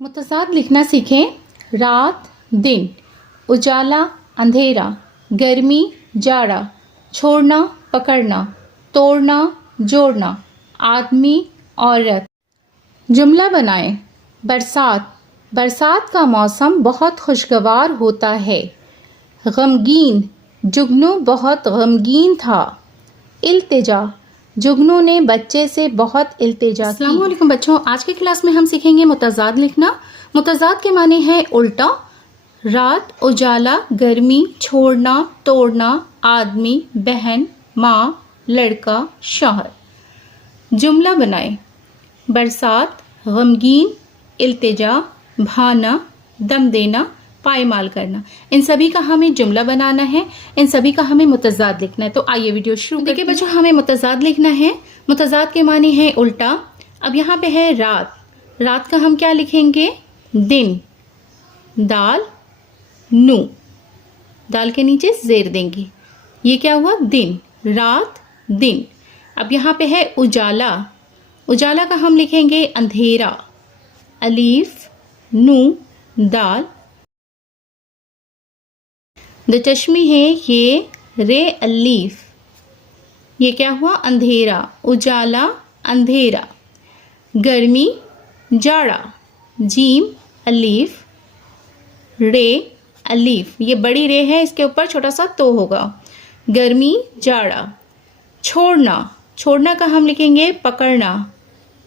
मुतज़ाद लिखना सीखें। रात दिन, उजाला अंधेरा, गर्मी जाड़ा, छोड़ना पकड़ना, तोड़ना जोड़ना, आदमी औरत। जुमला बनाएं। बरसात, बरसात का मौसम बहुत खुशगवार होता है। गमगीन, जुगनू बहुत गमगीन था। इल्तिजा, जुगनू ने बच्चे से बहुत इल्तिजा की। अस्सलाम वालेकुम बच्चों, आज की क्लास में हम सीखेंगे मुतज़ाद लिखना। मुतज़ाद के माने हैं उल्टा। रात, उजाला, गर्मी, छोड़ना, तोड़ना, आदमी, बहन, माँ, लड़का, शौहर। जुमला बनाए। बरसात, गमगीन, इल्तिजा, भाना, दम देना, पायमाल करना। इन सभी का हमें जुमला बनाना है, इन सभी का हमें मुतज़ाद लिखना है। तो आइए वीडियो शुरू करते हैं। देखिए बच्चों, हमें मुतज़ाद लिखना है। मुतज़ाद के माने हैं उल्टा। अब यहाँ पे है रात, रात का हम क्या लिखेंगे? दिन, दाल नू, दाल के नीचे जेर देंगे। ये क्या हुआ? दिन, रात दिन। अब यहाँ पे है उजाला, उजाला का हम लिखेंगे अंधेरा, अलीफ नू दाल। दचश्मी है ये रे अलीफ, ये क्या हुआ? अंधेरा, उजाला अंधेरा। गर्मी जाड़ा, जीम अलीफ रे अलीफ, ये बड़ी रे है, इसके ऊपर छोटा सा तो होगा। गर्मी जाड़ा। छोड़ना, छोड़ना का हम लिखेंगे पकड़ना,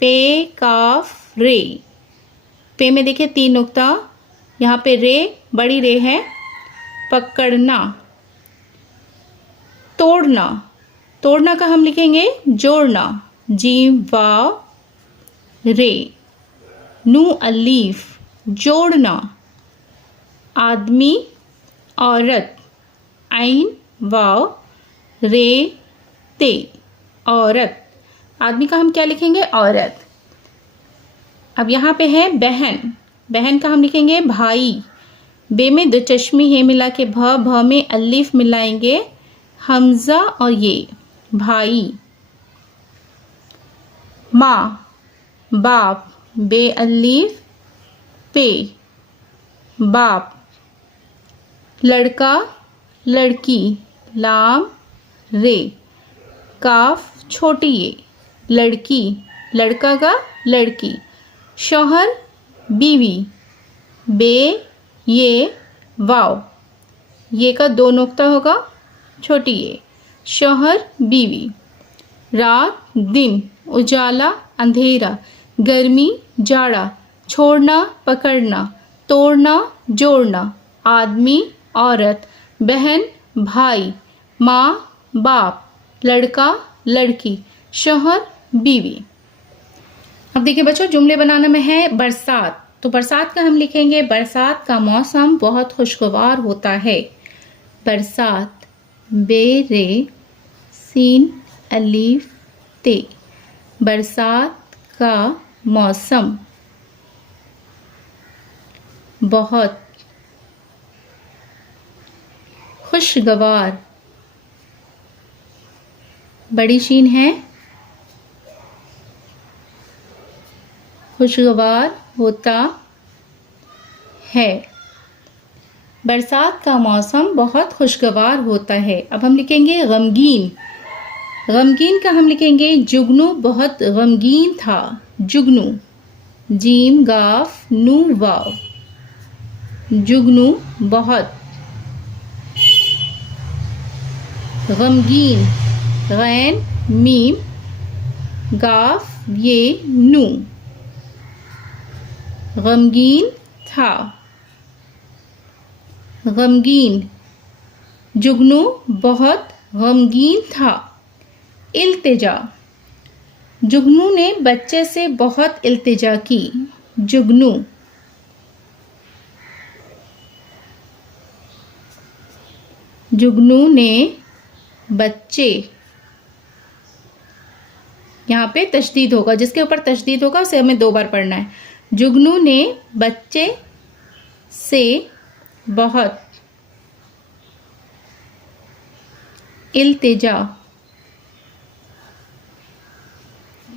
पे काफ रे। पे में देखिए 3 नुक्ता, यहाँ पे रे बड़ी रे है, पकड़ना। तोड़ना, तोड़ना का हम लिखेंगे जोड़ना, जीम वाव रे। नू अलीफ जोड़ना। आदमी औरत, आइन वाव रे ते औरत। आदमी का हम क्या लिखेंगे? औरत। अब यहाँ पे है बहन, बहन का हम लिखेंगे भाई। बे में दो चश्मी है मिला के भ में अलीफ मिलाएंगे, हमजा और ये भाई। माँ बाप, बे अलीफ पे बाप। लड़का लड़की, लाम रे। काफ छोटी ये, लड़की, लड़का का लड़की। शौहर बीवी, बे ये वाव, ये का 2 नुक्ता होगा, छोटी ये। शौहर बीवी। रात दिन, उजाला अंधेरा, गर्मी जाड़ा, छोड़ना पकड़ना, तोड़ना जोड़ना, आदमी औरत, बहन भाई, माँ बाप, लड़का लड़की, शौहर बीवी। अब देखिए बच्चों, जुमले बनाने में है बरसात। तो बरसात का हम लिखेंगे बरसात का मौसम बहुत खुशगवार होता है। बरसात, बे रे सीन अलीफ ते। बरसात का मौसम बहुत खुशगवार, बड़ी शीन है, खुशगवार होता है। बरसात का मौसम बहुत खुशगवार होता है। अब हम लिखेंगे गमगीन। गमगीन का हम लिखेंगे जुगनू बहुत गमगीन था, जुगनू, जीम गाफ नू वाव, जुगनू बहुत। गमगीन, गैन मीम गाफ ये नू, गमगीन था। गमगीन, जुगनू बहुत गमगीन था। इल्तिजा, जुगनू ने बच्चे से बहुत इल्तिजा की, जुगनू। जुगनू ने बच्चे, यहाँ पे तशदीद होगा, जिसके ऊपर तशदीद होगा उसे हमें 2 बार पढ़ना है। जुगनू ने बच्चे से बहुत इल्तिजा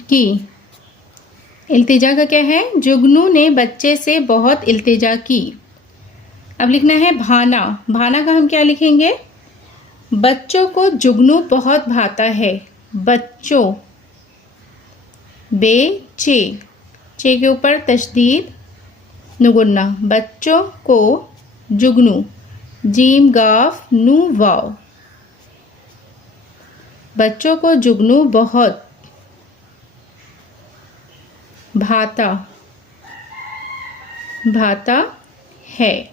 की। इल्तिजा का क्या है? जुगनू ने बच्चे से बहुत इल्तिजा की। अब लिखना है भाना। भाना का हम क्या लिखेंगे? बच्चों को जुगनू बहुत भाता है। बच्चों, बे चे, चे के ऊपर तशदीद नुगुन्ना। बच्चों को जुगनू, जीम गाफ नू वाव। बच्चों को जुगनू बहुत भाता, भाता है।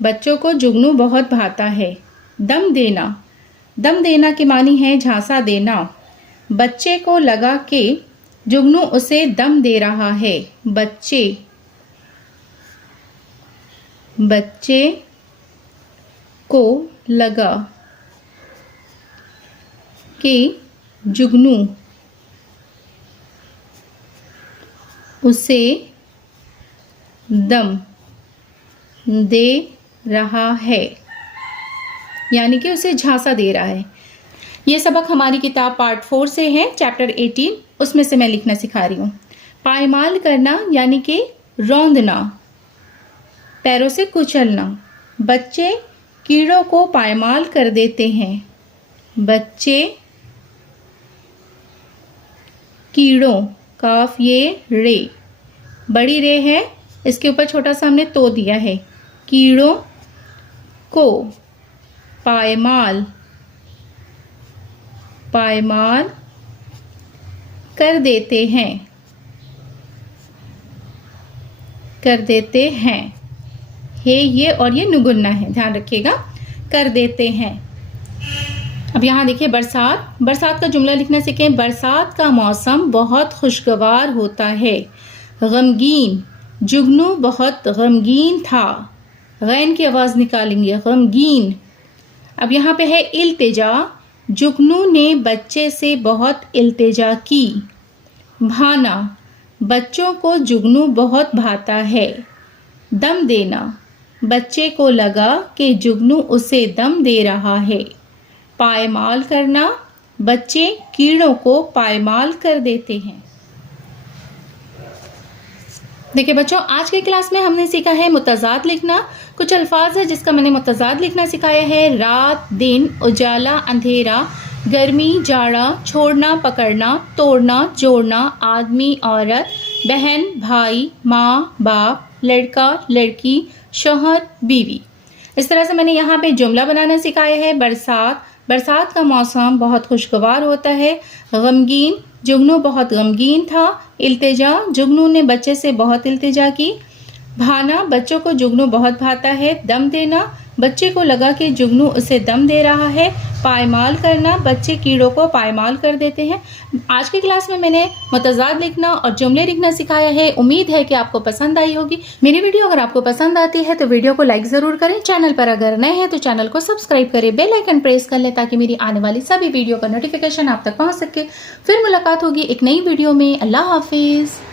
बच्चों को जुगनू बहुत भाता है। दम देना। दम देना के मानी है झांसा देना। बच्चे को लगा कि जुगनू उसे दम दे रहा है। बच्चे, बच्चे को लगा कि जुगनू उसे दम दे रहा है, यानी कि उसे झांसा दे रहा है। ये सबक हमारी किताब पार्ट 4 से है, चैप्टर 18, उसमें से मैं लिखना सिखा रही हूँ। पायमाल करना यानी कि रौंदना, पैरों से कुचलना। बच्चे कीड़ों को पायमाल कर देते हैं। बच्चे कीड़ों, काफ ये रे, बड़ी रे है, इसके ऊपर छोटा सा हमने तो दिया है। कीड़ों को पायमाल, पायमाल कर देते हैं, कर देते हैं। हे ये और ये नुगुन्ना है, ध्यान रखिएगा, कर देते हैं। अब यहाँ देखिए बरसात। बरसात का जुमला लिखना सीखें। बरसात का मौसम बहुत खुशगवार होता है। गमगीन, जुगनू बहुत गमगीन था। गैन की आवाज़ निकालेंगे, गमगीन। अब यहाँ पे है इल्तिजा। जुगनू ने बच्चे से बहुत इल्तिजा की। भाना, बच्चों को जुगनू बहुत भाता है। दम देना, बच्चे को लगा कि जुगनू उसे दम दे रहा है। पायमाल करना, बच्चे कीड़ों को पायमाल कर देते हैं। देखिए बच्चों, आज की क्लास में हमने सीखा है मुतज़ाद लिखना। कुछ अल्फाज है जिसका मैंने मुतज़ाद लिखना सिखाया है। रात, दिन, उजाला, अंधेरा, गर्मी, जाड़ा, छोड़ना, पकड़ना, तोड़ना, जोड़ना, आदमी, औरत, बहन, भाई, माँ, बाप, लड़का, लड़की, शौहर, बीवी। इस तरह से मैंने यहाँ पे जुमला बनाना सिखाया है। बरसात, बरसात का मौसम बहुत खुशगवार होता है। गमगीन, जुगनू बहुत गमगीन था। इल्तिजा, जुगनू ने बच्चे से बहुत इल्तिजा की। भाना, बच्चों को जुगनू बहुत भाता है। दम देना, बच्चे को लगा कि जुगनू उसे दम दे रहा है। पायमाल करना, बच्चे कीड़ों को पायमाल कर देते हैं। आज की क्लास में मैंने मुतज़ाद लिखना और जुमले लिखना सिखाया है। उम्मीद है कि आपको पसंद आई होगी। मेरी वीडियो अगर आपको पसंद आती है तो वीडियो को लाइक ज़रूर करें। चैनल पर अगर नए हैं तो चैनल को सब्सक्राइब करें, बेल आइकन प्रेस कर लें ताकि मेरी आने वाली सभी वीडियो का नोटिफिकेशन आप तक पहुँच सके। फिर मुलाकात होगी एक नई वीडियो में। अल्लाह हाफिज़।